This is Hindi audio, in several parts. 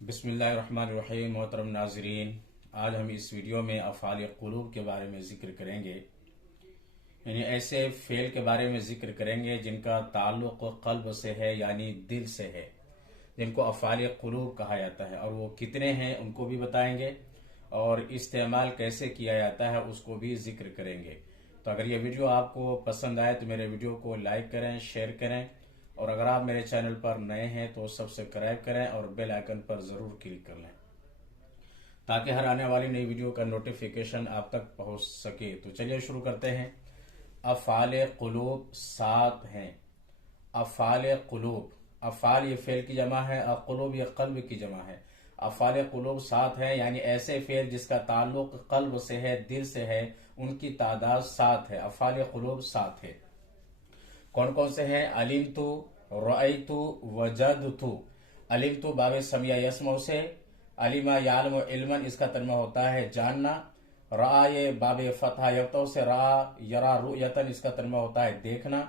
बिस्मिल्लाहिर्रहमानिर्रहीम। मोहतरम नाजरीन, आज हम इस वीडियो में अफ़ाल क़ुलूब के बारे में ज़िक्र करेंगे, यानी ऐसे फ़ेल के बारे में ज़िक्र करेंगे जिनका ताल्लुक़ क़ल्ब से है, यानी दिल से है, जिनको अफ़ाल क़ुलूब कहा जाता है। और वो कितने हैं उनको भी बताएंगे और इस्तेमाल कैसे किया जाता है उसको भी ज़िक्र करेंगे। तो अगर ये वीडियो आपको पसंद आए तो मेरे वीडियो को लाइक करें, शेयर करें, और अगर आप मेरे चैनल पर नए हैं तो सब्सक्राइब करें और बेल आइकन पर ज़रूर क्लिक कर लें ताकि हर आने वाली नई वीडियो का नोटिफिकेशन आप तक पहुंच सके। तो चलिए शुरू करते हैं। अफ़ाल क़ुलूब 7 हैं। अफ़ाल क़ुलूब, अफ़ाल ये फ़ेल की जमा है और क़ुलूब ये क़ल्ब की जमा है। अफ़ाल क़ुलूब 7 हैं, यानी ऐसे फ़ेल जिसका ताल्लुक़ क़ल्ब से है, दिल से है, उनकी तादाद 7 है। अफ़ाल क़ुलूब 7 है। कौन कौन से हैं? अलिमतु, रअयतु, वजदतु। अलिमतु बाबे समिया यसमो से, अलिमा यालमु इल्मन इसका तर्जुमा होता है जानना। रा ये बाबे फतहा यफ्तो से, रा यरा रुयतन इसका तर्जुमा होता है देखना।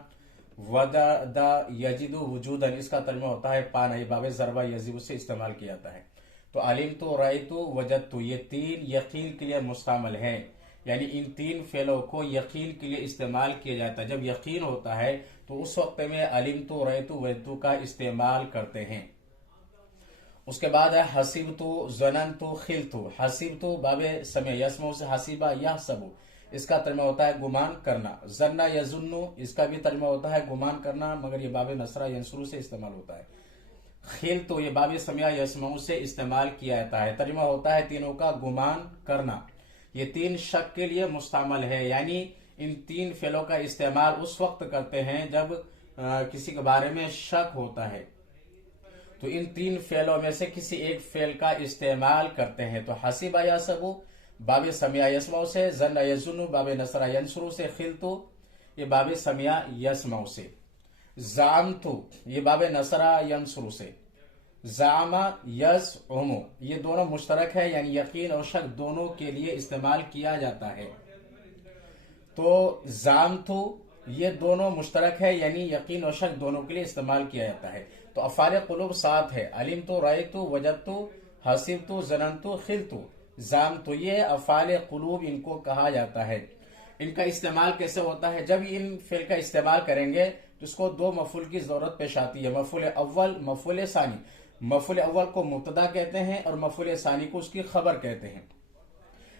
वजद यजिदु वजूदन इसका तर्जुमा होता है पाना, ये बाबे ज़रबा यजीबु से इस्तेमाल किया जाता है। तो अलिमतु, रअयतु, वजदतु ये तीन यकीन के लिए मुस्तमल हैं, यानी इन तीन फेलों को यकीन के लिए इस्तेमाल किया जाता है। जब यकीन होता है तो उस वक्त में अलिमतु, रअयतु, वजदतु का इस्तेमाल करते हैं। उसके बाद है हसीबतु, ज़ननतु, खिलतु। हसीबतु बाबे समय यसमो से, हसीबा यहसबु इसका तर्जुमा होता है गुमान करना। जन्ना यजुन्नु इसका भी तर्जुमा होता है गुमान करना, मगर ये बाबे नसरा यंसुरु से इस्तेमाल होता है। खिल तो ये बाबे समिया यसमऊ से इस्तेमाल किया जाता है, तर्जुमा होता है तीनों का गुमान करना। ये तीन शक के लिए मुस्तमल है, यानी इन तीन फेलों का इस्तेमाल उस वक्त करते हैं जब किसी के बारे में शक होता है। तो इन तीन फेलों में से किसी एक फेल का इस्तेमाल करते हैं। तो हसीबा यासबु बाबे समिया यसमऊ से, जन्ना यजुन्नु बाबे नसरा यंसुरु से, खिलतु ये बाबे समिया यसमऊ से, जामतु ये बाबे नसरा यंसुरु से, जामा यज़उमु ये दोनों मुश्तरक है, यानी यकीन और शक दोनों के लिए इस्तेमाल किया जाता है। तो जामतु ये दोनों मुश्तरक है, यानी यकीन और शक दोनों के लिए इस्तेमाल किया जाता है। तो अफ़ाल क़ुलूब 7 है। अलिमतु, रअयतु, वजदतु, हसीबतु, ज़ननतु, खिलतु, जामतु ये अफ़ाल क़ुलूब इनको कहा जाता है। इनका इस्तेमाल कैसे होता है? जब इन फेल का इस्तेमाल करेंगे तो इसको दो मफूल की जरूरत पेश आती है, मफूल अव्वल, मफूल सानी। मफूल अव्वल को मुब्तदा कहते हैं और मफूल सानी को उसकी खबर कहते हैं।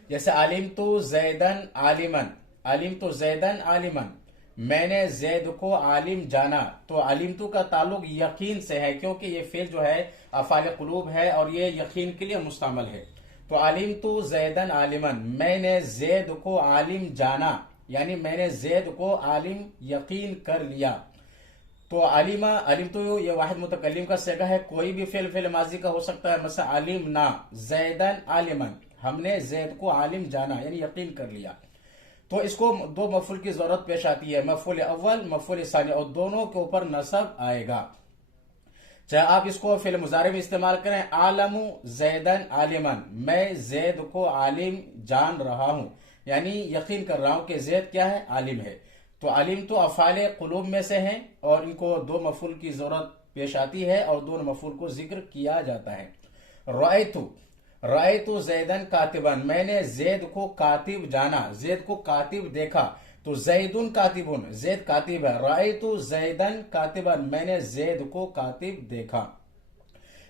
जैसे अलिमतु ज़ैदन आलिमन, अलिमतु ज़ैदन आलिमन मैंने जैद को आलिम जाना। तो अलिमतु का ताल्लुक यकीन से है, क्योंकि ये फेल जो है अफ़ाल क़ुलूब है और ये यकीन के लिए मुस्तमल है। तो अलिमतु ज़ैदन आलिमन मैंने जैद को आलिम जाना, यानी मैंने जैद को आलिम यकीन कर लिया। तो अलिमा, अलिमतु ये वाहिद मुतकल्लिम का सेगा है, कोई भी फेल माजी का हो सकता है। मसा आलिम ना ज़ैदन आलिमन हमने जैद को आलिम जाना, यानी यकीन कर लिया। तो इसको दो मफूल की जरूरत पेश आती है, मफूल अव्वल, मफूल सानी, और दोनों के ऊपर नसब आएगा। चाहे आप इसको फेल मुजारे में इस्तेमाल करें, आलमु ज़ैदन आलिमन मैं जैद को आलिम जान रहा हूं, यानी यकीन कर रहा हूं कि जैद क्या है, आलिम है। तो आलिम तो अफ़ाल क़ुलूब में से हैं और इनको दो मफूल की जरूरत पेश आती है और दोनों मफूल को जिक्र किया जाता है। रअयतु, रअयतु ज़ैदन कातिबन मैंने जैद को कातिब जाना, जैद को कातिब देखा। तो जैदुन कातिबुन जैद कातिब है, रअयतु ज़ैदन कातिबन मैंने जैद को कातिब देखा।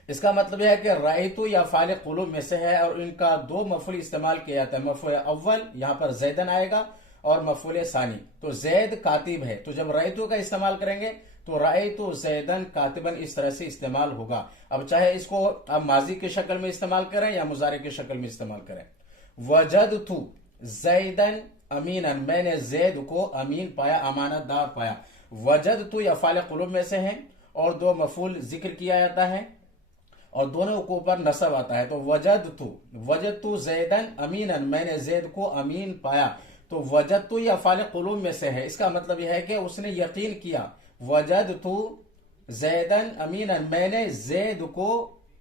इसका मतलब यह है कि रअयतु या अफ़ाल क़ुलूब में से है और इनका दो मफूल इस्तेमाल किया जाता है। मफूल अव्वल यहां पर ज़ैदन आएगा और मफूल सानी। तो जैद कातिब है, तो जब रअयतु का इस्तेमाल करेंगे तो रअयतु ज़ैदन कातिबन इस तरह से इस्तेमाल होगा। अब चाहे इसको आप माजी की शक्ल में इस्तेमाल करें या मुजारे की शक्ल में इस्तेमाल करें। वजदतु ज़ैदन अमीनन मैंने जैद को अमीन पाया, अमानतदार पाया। वजदतु या अफ़ाल क़ुलूब में से हैं और दो मफूल जिक्र किया जाता है और दोनों के ऊपर नसब आता है। तो वजदतु, वजदतु ज़ैदन अमीनन मैंने जैद को अमीन पाया। तो वजदतु या अफ़ाल क़ुलूब में से है, इसका मतलब यह है कि उसने यकीन किया। वजदतु ज़ैदन अमीनन मैंने जैद को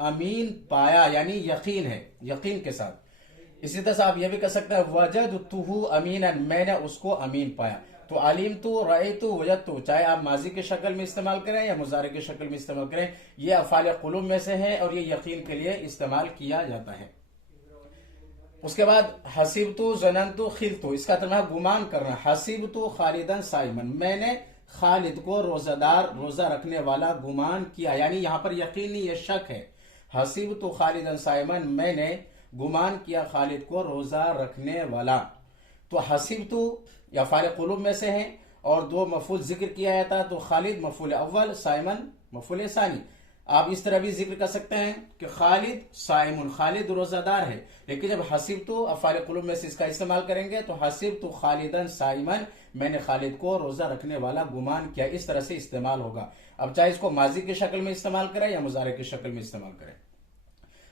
अमीन पाया, यानी यकीन है, यकीन के साथ। इसी तरह से आप यह भी कह सकते हैं वजदतुहु अमीनन मैंने उसको अमीन पाया। तो अलीम तो रए तो वजद तो, चाहे आप माजी की शक्ल में इस्तेमाल करें या मुजारे की शक्ल में इस्तेमाल करें, ये अफ़ाल क़ुलूब में से है और ये यकीन के लिए इस्तेमाल किया जाता है। उसके बाद हसीब तो जनन तो खिल तो, इसका तर्जुमा गुमान करना। हसीब तो खालिदन साइमन, मैंने खालिद को रोजादार, रोजा रखने वाला गुमान किया, यानी यहां पर यकीन नहीं, यह शक है। हसीब तो खालिदन साइमन, मैंने गुमान किया खालिद को रोजा रखने वाला। तो हसीब तो या फाल क़ुलूब में से है और दो मफूल जिक्र किया जाता है, तो खालिद मफूल अव्वल, साइमन मफूल सानी। आप इस तरह भी जिक्र कर सकते हैं कि खालिद साइमुन, खालिद रोजादार है। लेकिन जब हसीब तो अफ़ाल क़ुलूब में से इसका इस्तेमाल करेंगे तो हसीब तो खालिदन साइमन, मैंने खालिद को रोजा रखने वाला गुमान किया, इस तरह से इस्तेमाल होगा। अब चाहे इसको माजी की शक्ल में इस्तेमाल करें या मुजारे की शक्ल में इस्तेमाल करें।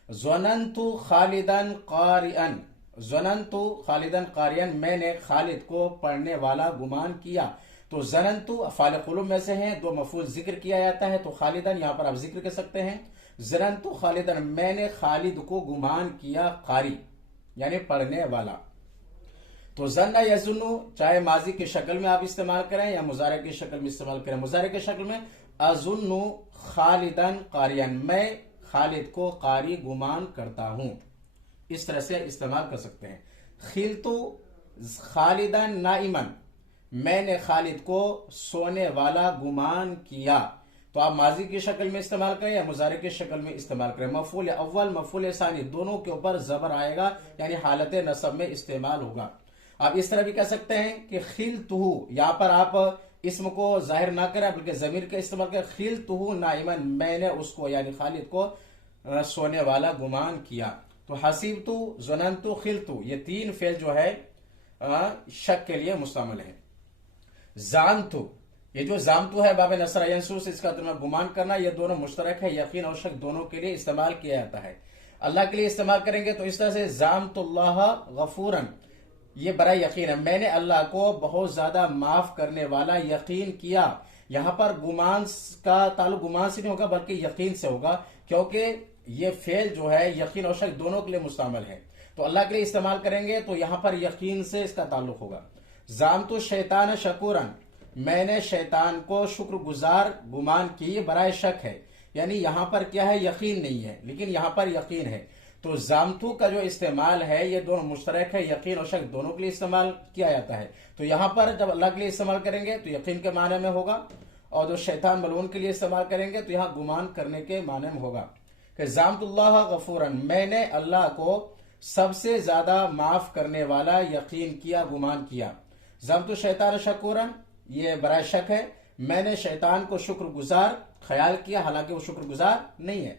ज़नन्तु खालिदन क़ारिअन, ज़नन्तु खालिदन क़ारिअन, मैंने खालिद को पढ़ने वाला गुमान किया। तो ज़नन्तु अफ़ाल क़ुलूब में से है, दो मफूल जिक्र किया जाता है, तो खालिदन यहां पर आप जिक्र कर सकते हैं। ज़नन्तु खालिदन, मैंने खालिद को गुमान किया, कारी यानी पढ़ने वाला। तो ज़न्ना यज़ुन्नु, चाहे माजी की शक्ल में आप इस्तेमाल करें या मुजारे की शक्ल में इस्तेमाल करें। मुजारे की शक्ल में अज़ुन्नु खालिदन क़ारिअन, मैं खालिद को कारी गुमान करता हूं, इस तरह से इस्तेमाल कर सकते हैं। खिलतु खालिदन नाइमन, मैंने खालिद को सोने वाला गुमान किया। तो आप माजी की शक्ल में इस्तेमाल करें या मुजारे की शक्ल में इस्तेमाल करें, मफूल अव्वल मफूल सानी दोनों के ऊपर जबर आएगा, यानी हालत नसब में इस्तेमाल होगा। आप इस तरह भी कह सकते हैं कि खिलतुहु, यहां पर आप इसम को जाहिर ना करें बल्कि जमीर का इस्तेमाल करें। खिलतुहु नाइमन, मैंने उसको यानी खालिद को सोने वाला गुमान किया। तो हसीबतु, ज़नन्तु, खिलतु, ये तीन फेल जो है शक के लिए मुस्तमल है। जानतु, ये जो जामतु है बाब नसरा यंसुर से, इसका तर्जुमा गुमान करना, ये दोनों मुश्तरक है, यकीन और शक दोनों के लिए इस्तेमाल किया जाता है। अल्लाह के लिए इस्तेमाल करेंगे तो इस तरह से जामतुल्लाह गफूरन, ये बड़ा यकीन है, मैंने अल्लाह को बहुत ज्यादा माफ करने वाला यकीन किया। यहां पर गुमान का ताल्लुक गुमान से नहीं होगा बल्कि यकीन से होगा, क्योंकि ये फेल जो है यकीन और शक दोनों के लिए मुस्तमल है। तो अल्लाह के लिए इस्तेमाल करेंगे तो यहां पर यकीन से इसका ताल्लुक होगा। जामतु शैतान शकूरन, मैंने शैतान को शुक्रगुजार गुमान की, बराए शक है, यानी यहां पर क्या है, यकीन नहीं है लेकिन यहां पर यकीन है। तो जामतु का जो इस्तेमाल है ये दोनों मुश्तरक है, यकीन और शक दोनों के लिए इस्तेमाल किया जाता है। तो यहां पर जब अल्लाह के लिए इस्तेमाल करेंगे तो यकीन के माने में होगा, और जो शैतान मलून के लिए इस्तेमाल करेंगे तो यहां गुमान करने के माने में होगा कि जामतुल्लाह गफूरन, मैंने अल्लाह को सबसे ज्यादा माफ करने वाला यकीन किया, गुमान किया। जामतु शैतान शकूरन, ये बड़ा शक है, मैंने शैतान को शुक्रगुजार ख्याल किया, हालांकि वो शुक्रगुजार नहीं है।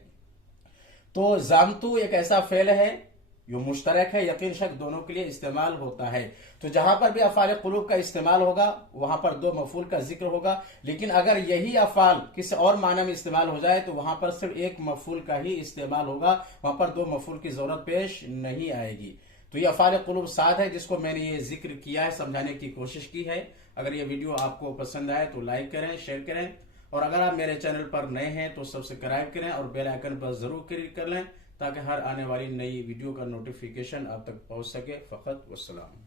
तो जामतु एक ऐसा फेल है जो मुश्तरक है, यकीन शक दोनों के लिए इस्तेमाल होता है। तो जहां पर भी अफ़ाल क़ुलूब का इस्तेमाल होगा वहां पर दो मफूल का जिक्र होगा, लेकिन अगर यही अफ़ाल किसी और माना में इस्तेमाल हो जाए तो वहां पर सिर्फ एक मफूल का ही इस्तेमाल होगा, वहां पर दो मफूल की जरूरत पेश नहीं आएगी। तो ये अफ़ाल क़ुलूब 7 है जिसको मैंने ये जिक्र किया है, समझाने की कोशिश की है। अगर ये वीडियो आपको पसंद आए तो लाइक करें, शेयर करें, और अगर आप मेरे चैनल पर नए हैं तो सब्सक्राइब करें और बेल आइकन पर जरूर क्लिक कर लें ताकि हर आने वाली नई वीडियो का नोटिफिकेशन आप तक पहुंच सके। फ़कत वस्सलाम।